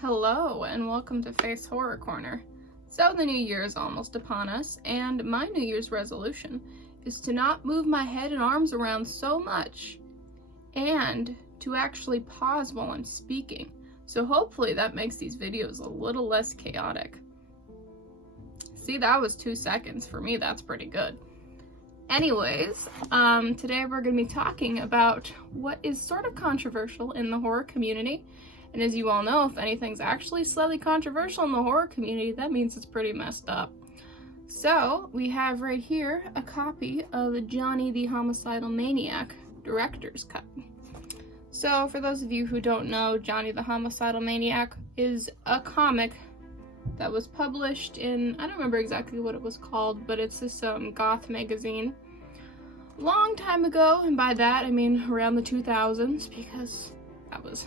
Hello and welcome to Face Horror Corner. So the new year is almost upon us, and my New Year's resolution is to not move my head and arms around so much and to actually pause while I'm speaking. So hopefully that makes these videos a little less chaotic. See, that was 2 seconds. For me, that's pretty good. Anyways, today we're going to be talking about what is sort of controversial in the horror community. And as you all know, if anything's actually slightly controversial in the horror community, that means it's pretty messed up. So, we have right here a copy of Johnny the Homicidal Maniac Director's Cut. So, for those of you who don't know, Johnny the Homicidal Maniac is a comic that was published in, I don't remember exactly what it was called, but it's this goth magazine. Long time ago, and by that I mean around the 2000s, because that was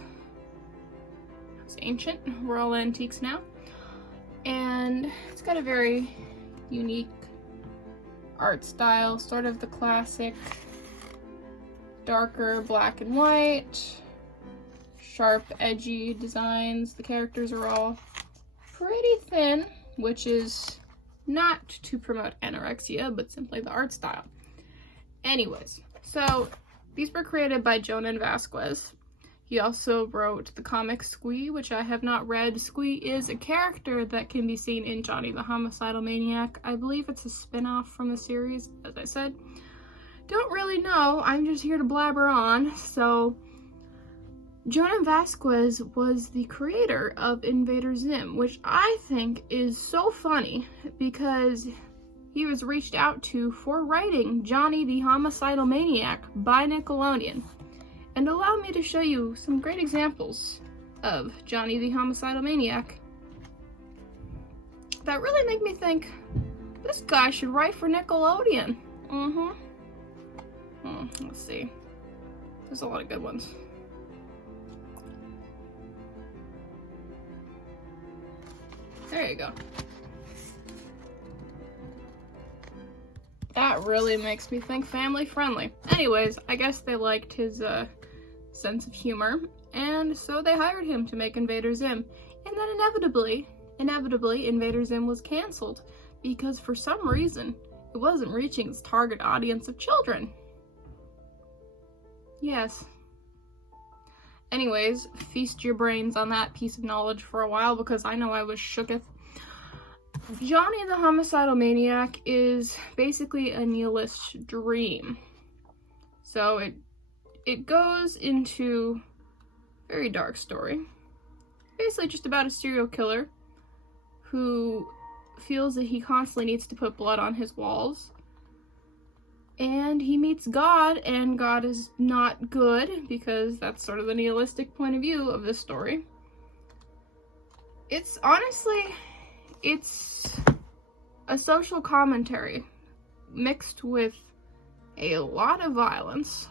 ancient. We're all antiques now. And it's got a very unique art style, sort of the classic darker black and white, sharp, edgy designs. The characters are all pretty thin, which is not to promote anorexia, but simply the art style. Anyways, so these were created by Jhonen Vasquez. He also wrote the comic Squee, which I have not read. Squee is a character that can be seen in Johnny the Homicidal Maniac. I believe it's a spin-off from the series, as I said. Don't really know, I'm just here to blabber on. So, Jhonen Vasquez was the creator of Invader Zim, which I think is so funny because he was reached out to for writing Johnny the Homicidal Maniac by Nickelodeon. And allow me to show you some great examples of Johnny the Homicidal Maniac that really make me think, this guy should write for Nickelodeon. Let's see. There's a lot of good ones. There you go. That really makes me think family friendly. Anyways, I guess they liked his sense of humor, and so they hired him to make Invader Zim. And then inevitably, Invader Zim was canceled because for some reason it wasn't reaching its target audience of children. Yes. Anyways, feast your brains on that piece of knowledge for a while because I know I was shooketh. Johnny the Homicidal Maniac is basically a nihilist dream. So it goes into a very dark story. Basically just about a serial killer who feels that he constantly needs to put blood on his walls. And he meets God, and God is not good because that's sort of the nihilistic point of view of this story. It's honestly, it's a social commentary mixed with a lot of violence.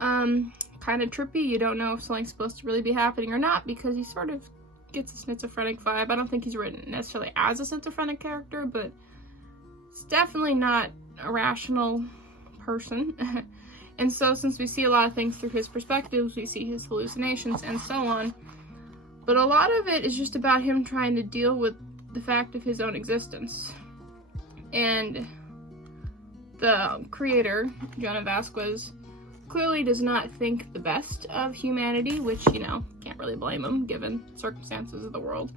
Kind of trippy. You don't know if something's supposed to really be happening or not because he sort of gets a schizophrenic vibe. I don't think he's written necessarily as a schizophrenic character, but it's definitely not a rational person. And so since we see a lot of things through his perspectives, we see his hallucinations and so on. But a lot of it is just about him trying to deal with the fact of his own existence. And the creator, Jhonen Vasquez, clearly does not think the best of humanity, which, you know, can't really blame him given circumstances of the world,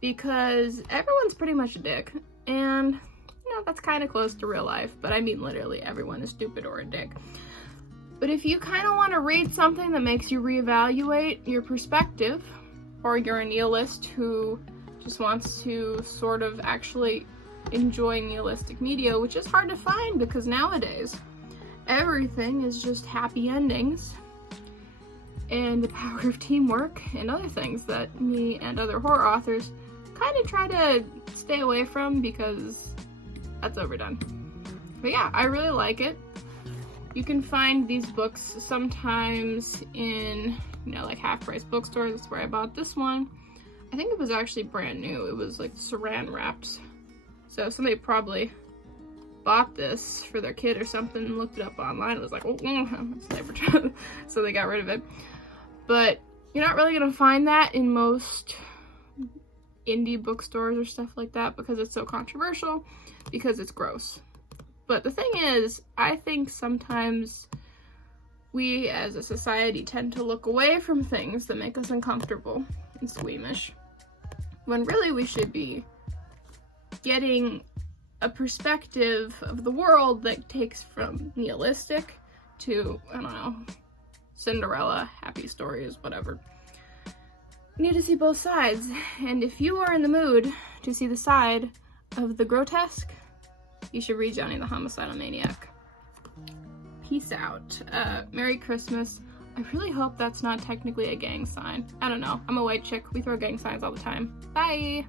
because everyone's pretty much a dick, and, you know, that's kind of close to real life, but I mean literally everyone is stupid or a dick. But if you kind of want to read something that makes you reevaluate your perspective, or you're a nihilist who just wants to sort of actually enjoy nihilistic media, which is hard to find because nowadays everything is just happy endings and the power of teamwork and other things that me and other horror authors kind of try to stay away from because that's overdone. But yeah, I really like it. You can find these books sometimes in, you know, like half-price bookstores. That's where I bought this one. I think it was actually brand new. It was like saran wrapped. So somebody probably bought this for their kid or something and looked it up online. It was like, oh, so they got rid of it. But You're not really gonna find that in most indie bookstores or stuff like that because it's so controversial, because it's gross. But the thing is, I think sometimes we as a society tend to look away from things that make us uncomfortable and squeamish, when really we should be getting a perspective of the world that takes from nihilistic to, I don't know, Cinderella, happy stories, whatever. You need to see both sides, and if you are in the mood to see the side of the grotesque, you should read Johnny the Homicidal Maniac. Peace out. Merry Christmas. I really hope that's not technically a gang sign. I don't know. I'm a white chick. We throw gang signs all the time. Bye!